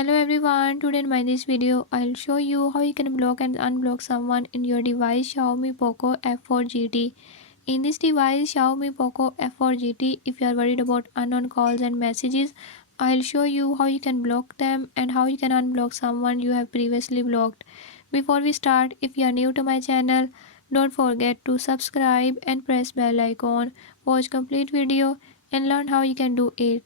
Hello everyone, today in my this video I'll show you how you can block and unblock someone in your device Xiaomi POCO F4 GT. In this device Xiaomi POCO F4 GT, if you are worried about unknown calls and messages, I'll show you how you can block them and how you can unblock someone you have previously blocked. Before we start, if you are new to my channel, don't forget to subscribe and press bell icon, watch complete video and learn how you can do it.